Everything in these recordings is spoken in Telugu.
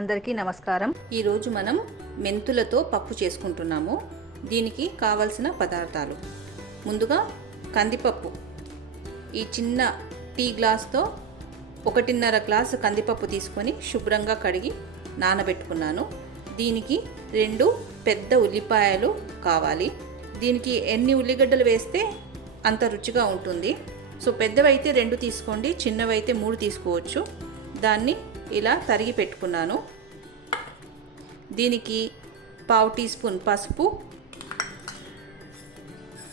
అందరికీ నమస్కారం. ఈరోజు మనం మెంతులతో పప్పు చేసుకుంటున్నాము. దీనికి కావలసిన పదార్థాలు. ముందుగా కందిపప్పు. ఈ చిన్న టీ గ్లాస్తో ఒకటిన్నర గ్లాసు కందిపప్పు తీసుకొని శుభ్రంగా కడిగి నానబెట్టుకున్నాను. దీనికి రెండు పెద్ద ఉల్లిపాయలు కావాలి. దీనికి ఎన్ని ఉల్లిగడ్డలు వేస్తే అంత రుచిగా ఉంటుంది. సో పెద్దవైతే రెండు తీసుకోండి చిన్నవైతే మూడు తీసుకోవచ్చు. దాన్ని ఇలా తరిగి పెట్టుకున్నాను. దీనికి పావు టీ స్పూన్ పసుపు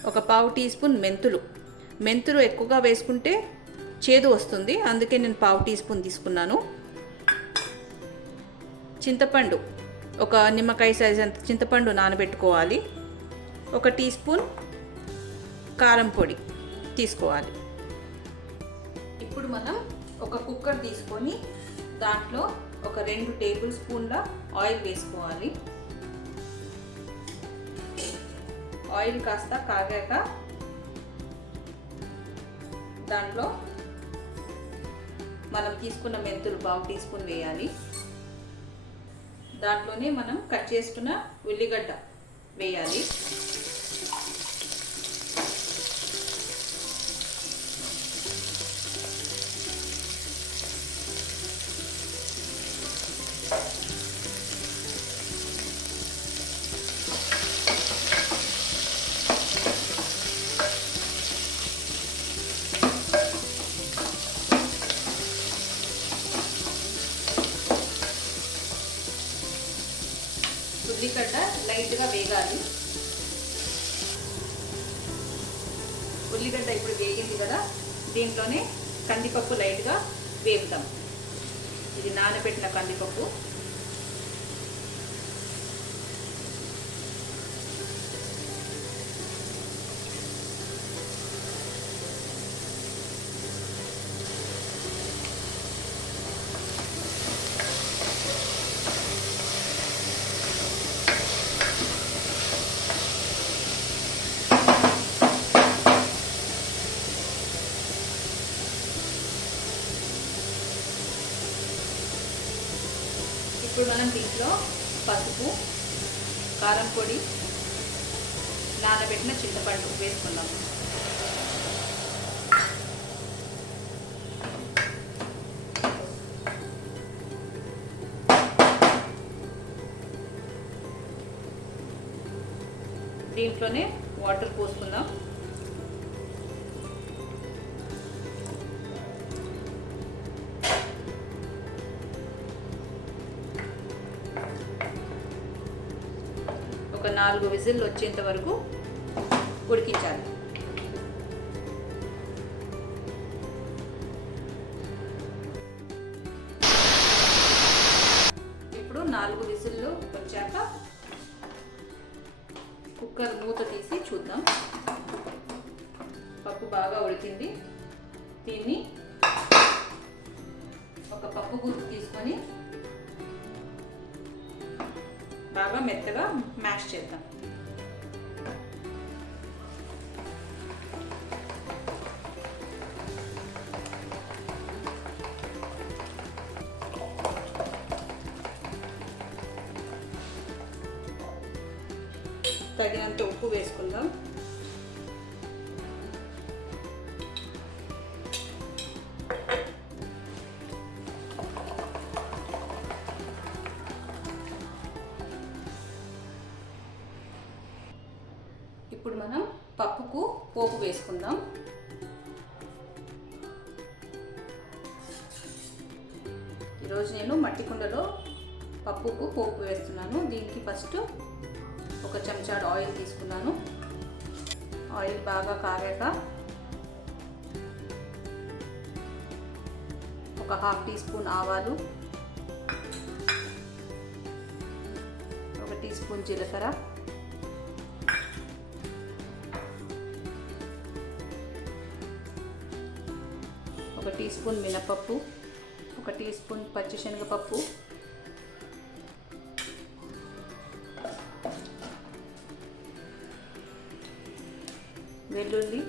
ఒక పావు టీ స్పూన్ మెంతులు. మెంతులు ఎక్కువగా వేసుకుంటే చేదు వస్తుంది. అందుకే నేను పావు టీ స్పూన్ తీసుకున్నాను. చింతపండు ఒక నిమ్మకాయ సైజ్ అంత చింతపండు నానబెట్టుకోవాలి. ఒక టీ స్పూన్ కారం పొడి తీసుకోవాలి. ఇప్పుడు మనం ఒక కుక్కర్ తీసుకొని దాంట్లో ఒక రెండు టేబుల్ స్పూన్ల ఆయిల్ వేసుకోవాలి. ఆయిల్ కాస్త కాగాక దాంట్లో మనం తీసుకున్న మెంతులు పావు టీ స్పూన్ వేయాలి. దాంట్లోనే మనం కట్ చేసుకున్న ఉల్లిగడ్డ వేయాలి. ఉల్లిగడ్డ లైట్గా వేగాలి. ఉల్లిగడ్డ ఇప్పుడు వేగింది కదా దీంట్లోనే కందిపప్పు లైట్గా వేపుతాం ఇది నానబెట్టిన కందిపప్పు. ఇప్పుడు మనం దీంట్లో పసుపు కారం పొడి నానబెట్టిన చింతపండు వేసుకుందాం. దీంట్లోనే వాటర్ పోసుకుందాం. నాలుగు విజిల్ వచ్చేంత వరకు ఉడికించాలి. ఇప్పుడు నాలుగు విజిల్లు వచ్చాక కుక్కర్ మూత తీసి చూద్దాం. పప్పు బాగా ఉడికింది. దీన్ని ఒక పప్పు గుర్తు తీసుకొని బాగా మెత్తగా మ్యాష్ చేద్దాం. తగినంత ఉప్పు వేసుకుందాం. ఇప్పుడు మనం పప్పుకు పోపు వేసుకుందాం. ఈరోజు నేను మట్టి కుండలో పప్పుకు పోపు వేస్తున్నాను. దీనికి ఫస్ట్ ఒక చెంచాడు ఆయిల్ తీసుకున్నాను. ఆయిల్ బాగా కారాక ఒక హాఫ్ టీ స్పూన్ ఆవాలు ఒక టీ స్పూన్ జీలకర్ర ఒక టీ స్పూన్ మినపప్పు ఒక టీ స్పూన్ పచ్చిశనగపప్పు వెల్లుల్లి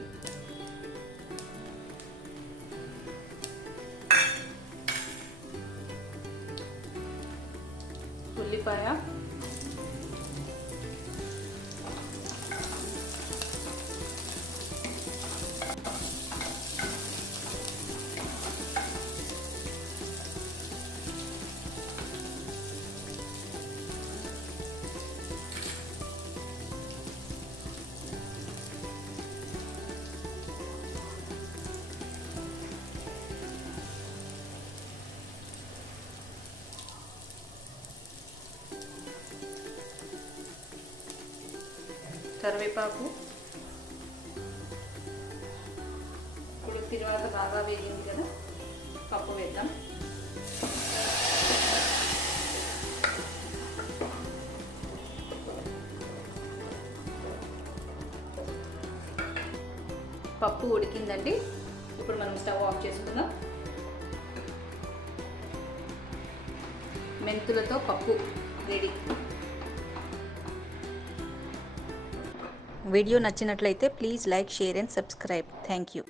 కరివేపాకు. ఇప్పుడు తిరువాత బాగా వేగింది కదా పప్పు వేద్దాం. పప్పు ఉడికిందండి. ఇప్పుడు మనం స్టవ్ ఆఫ్ చేసుకుందాం. మెంతులతో పప్పు రెడీ. వీడియో నచ్చినట్లయితే please like share and subscribe. Thank you.